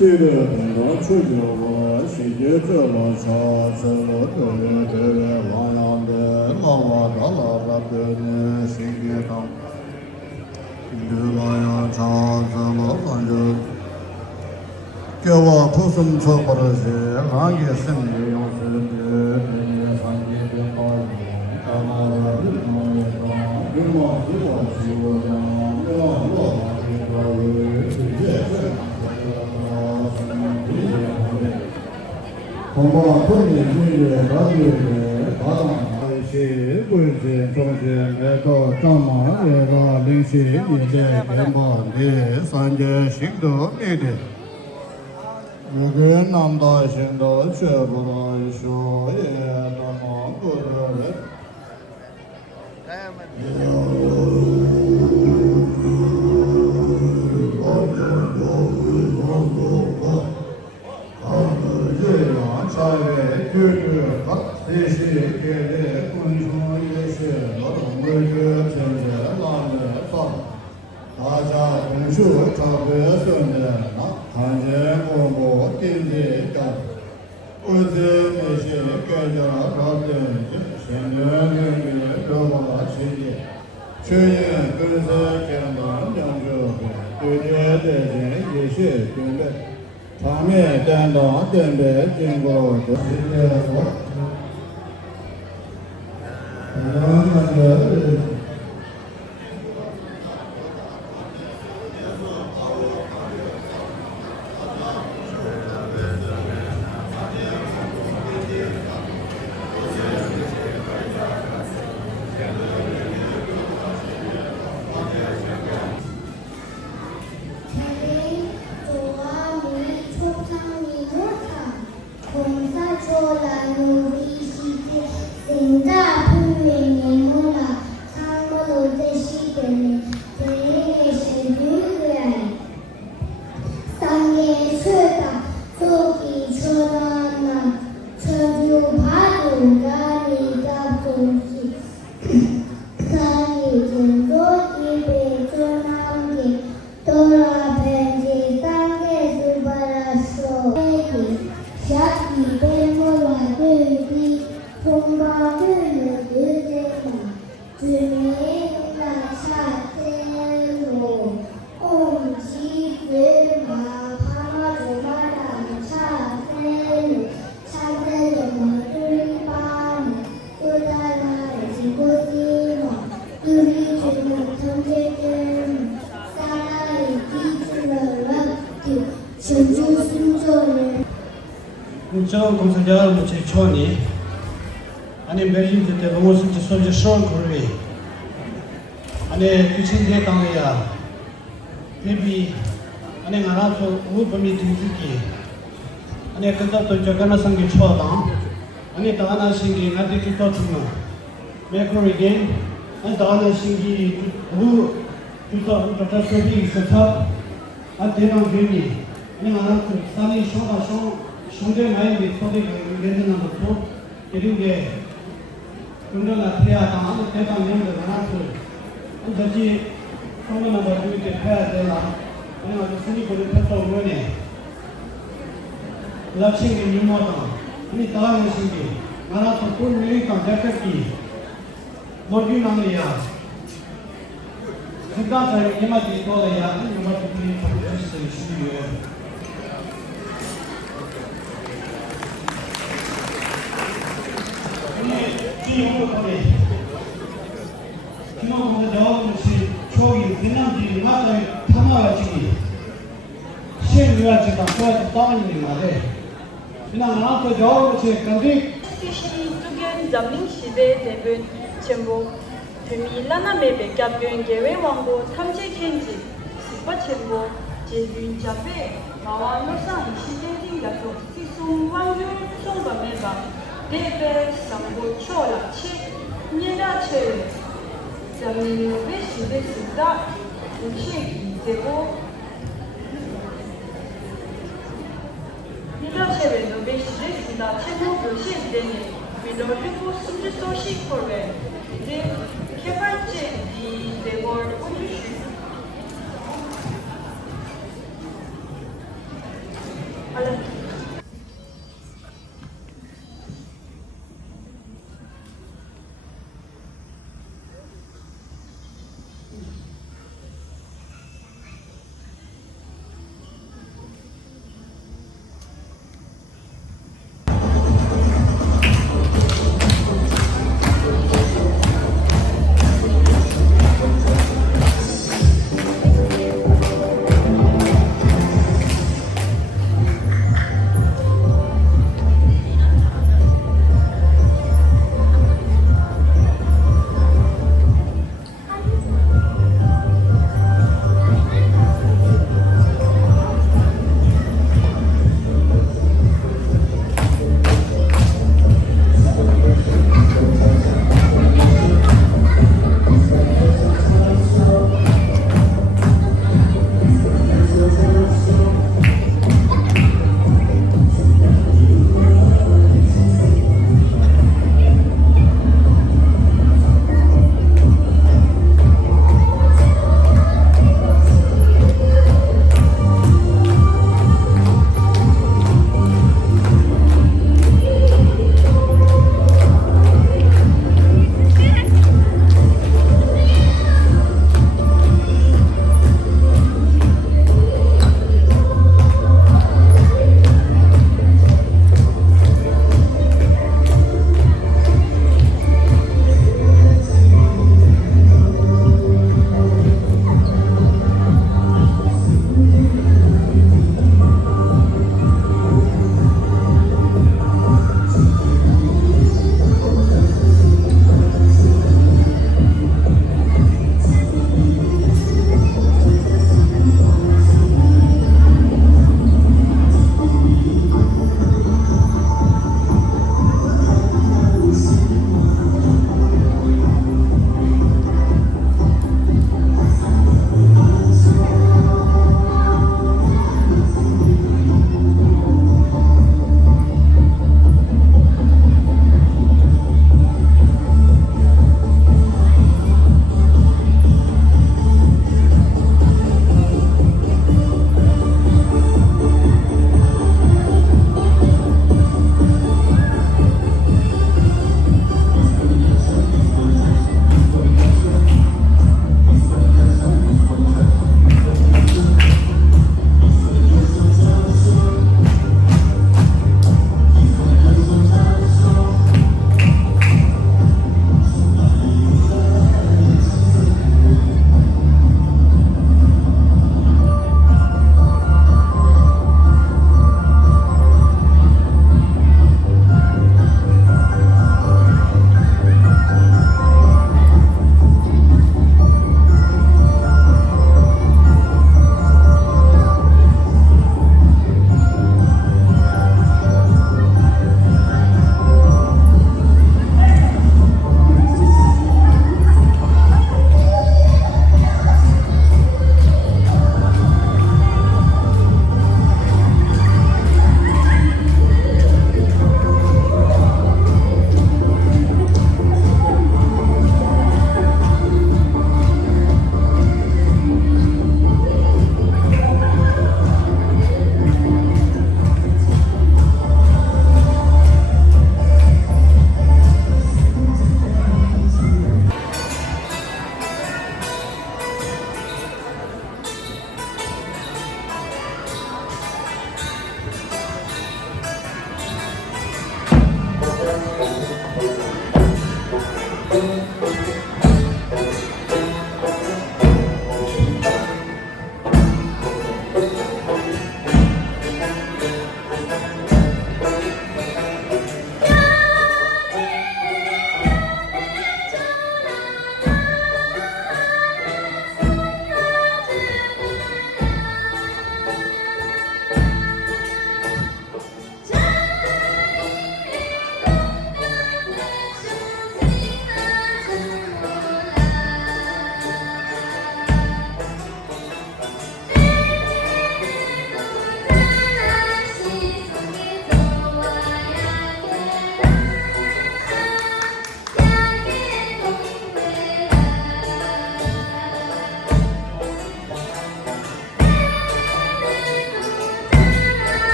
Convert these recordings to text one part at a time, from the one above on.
这个等到出去我谁接这老啥这老这王阳的老娃子老爸的谁接当这老阳啥这老反正给我不什么错不的是俺也是没有是的上街的包干嘛的有嘛有嘛是我讲我我们本地军人大队的搭档一些贵县中学那个张马那个领袖也在跟帮的三届行动里的，那个南大行动全部的说也那么多的人。这些给的昆虫也是劳动委员现在拿来放，大家同学差不多算的那看见我们顶的干，或者那些给家搞的现在那个搞不起的，去年跟着简单两个对的的人也是对的，他们等到等的经过这些我。저 공사자를 못해 초니 아니 매진 때 너무 진짜 손질 쇼는 거리 아니 그친데 당이야 베비 아니 나라서 우범이 뒤지기 아니 그것도 저거나 상기 초당 아니 다나 신기 나한테 또 주면 매크로이겐 아니 다나 신기 우 그거 저저 소비 있어서 아 대만 베비 아니 나라서 산이 쇼가 쇼 sonde mai di thodi gendena to keringe kundana thea ta anu te ta nem de na to daji kongana ba du te phaya de la ani ma suni ko de phato mo ne lakshin ge nyimo ta ani ta ne singi mara to ko ne ka jakka ki morgi nang ya siddha ta ne ma ti to ya ani ma ti ni ko se shi yo 기노의 자원시 초기 민남지 마다에 타마가지기 시행유아지가 소화지 따만이 말에 그냥 나한테 자원시 간디 Officially togen zamling shibe debun chembo 미라나메베 갑변계회 왕고 탐지켄지 시바첸고 제륜자베 마와노상 시대딩 약속 시송 왕유 송바메바 데베 상고 초라치 니라체 자미노베 시베스다 우체기 되고 니라체베 노베 시베스다 최고 교시되니 위로르고 심지소시 코레 데 개발제 이 대걸 올리시 알아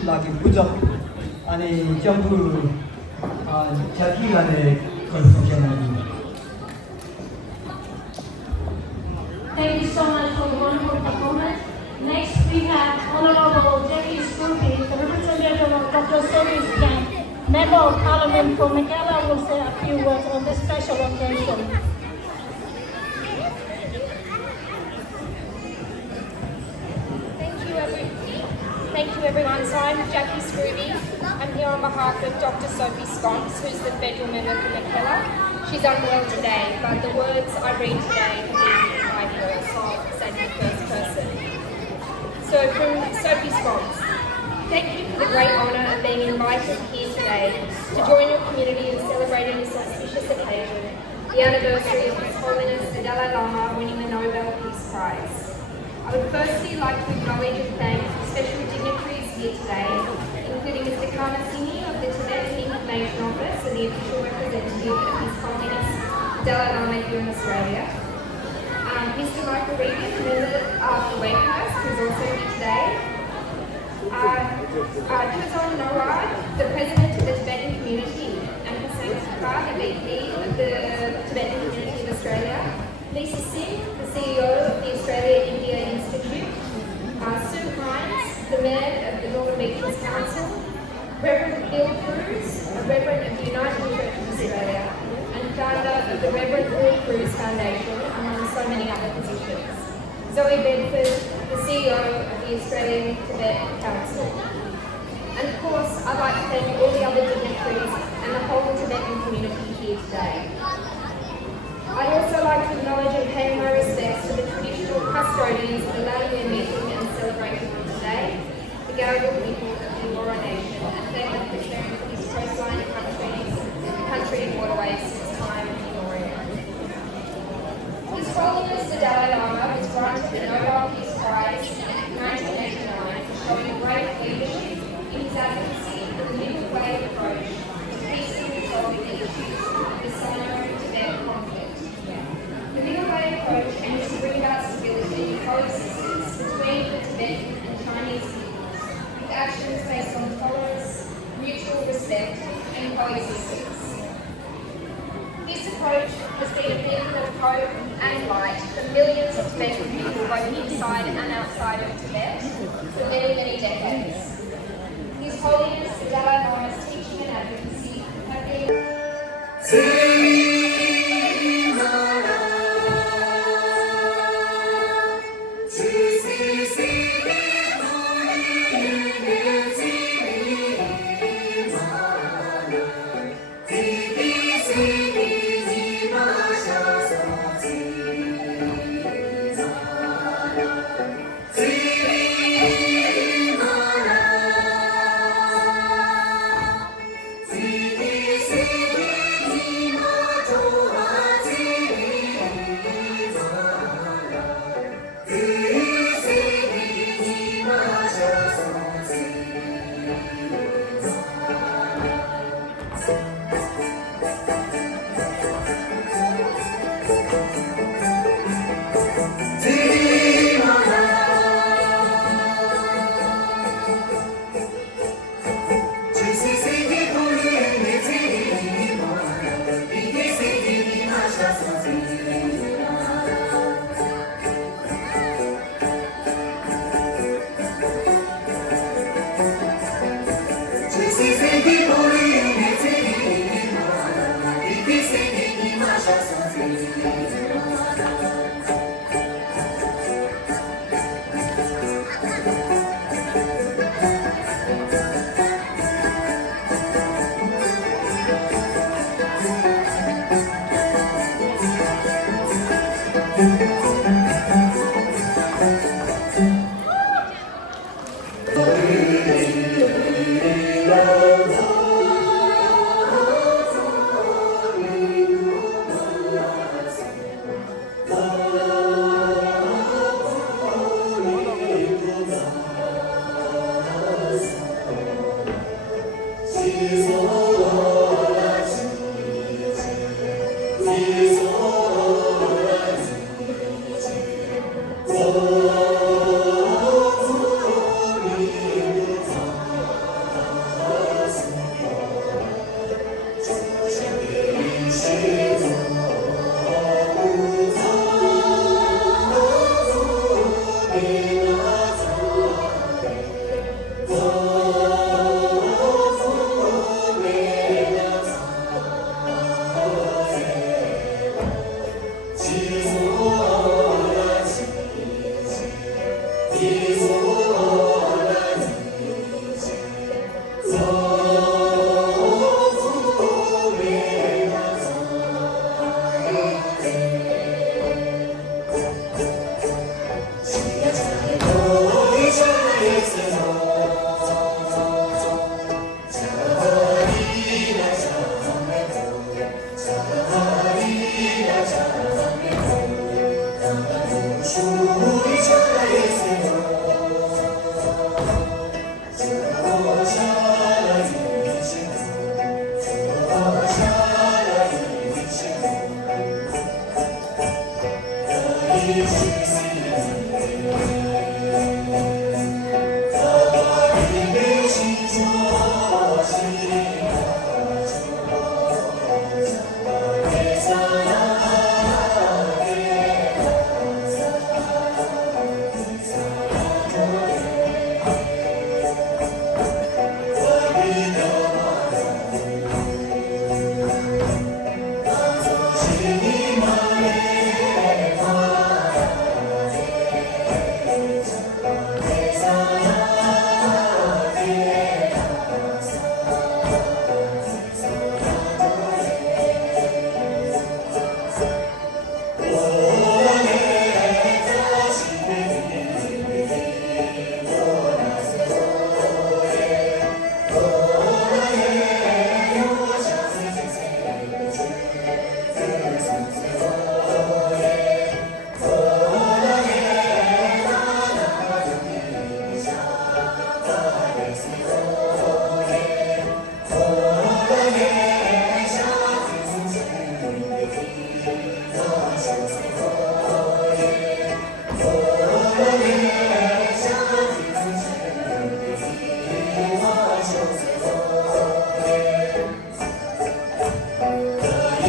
라기 부적 아니 점프 자기간의 걸프견을 Thank you so much for the wonderful performance. Next, we have Honorable Jackie Scrooge, the representative of Dr. Sophie's Camp, Member of Parliament for Mackellar, will say a few words on this special occasion. Thank you everyone. So I'm Jackie Scrooby. I'm here on behalf of Dr. Sophie Sconce, who's the federal member for Mackellar. She's unwell today, but the words I read today have been by her, so I'll say in the first person. So from Sophie Sconce, thank you for the great honour of being invited here today to join your community in celebrating this auspicious occasion, the anniversary of His Holiness the Dalai Lama winning the Nobel Peace Prize. I would firstly like to acknowledge and thank special dignitaries here today, including Mr. Karma Singhi of the Tibetan Information Office and the official representative of His Holiness Dalai Lama here in Australia. Mr. Michael Regan, member of the Wakehurst, who's also here today. Kuzon Norad, the president of the Tibetan community, and Hussein Safar, the VP of the Tibetan community of Australia. Lisa Singh, the CEO of the Australia-India Institute. Sue Hines, the Mayor of the Northern Beaches Council. Reverend Bill Cruz, a Reverend of the United Church of Australia, and founder of the Reverend Bill Cruz Foundation, among so many other positions. Zoe Bedford, the CEO of the Australian Tibet Council. And of course, I'd like to thank all the other dignitaries and the whole Tibetan community here today. I'd also like to acknowledge and pay my respects to the traditional custodians of the land we're meeting and celebrating on today, the Gadigal people of the Eora Nation, and thank them for sharing this coastline country and waterways since time immemorial. His Holiness the Dalai Lama was granted the Nobel Peace Prize in 1989 for showing great leadership in his advocacy for the middle way approach to peacefully resolving the issues of the Sino-Tibetan conflict. The middle way approach aims to bring about stability and coexistence between the Tibetan and Chinese peoples, with actions based on tolerance, mutual respect, and coexistence. This approach has been a beacon of hope and light for millions of Tibetan people both inside and outside of Tibet for many, many decades. His Holiness the Dalai Lama's teaching and advocacy have been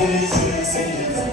Praise you, sing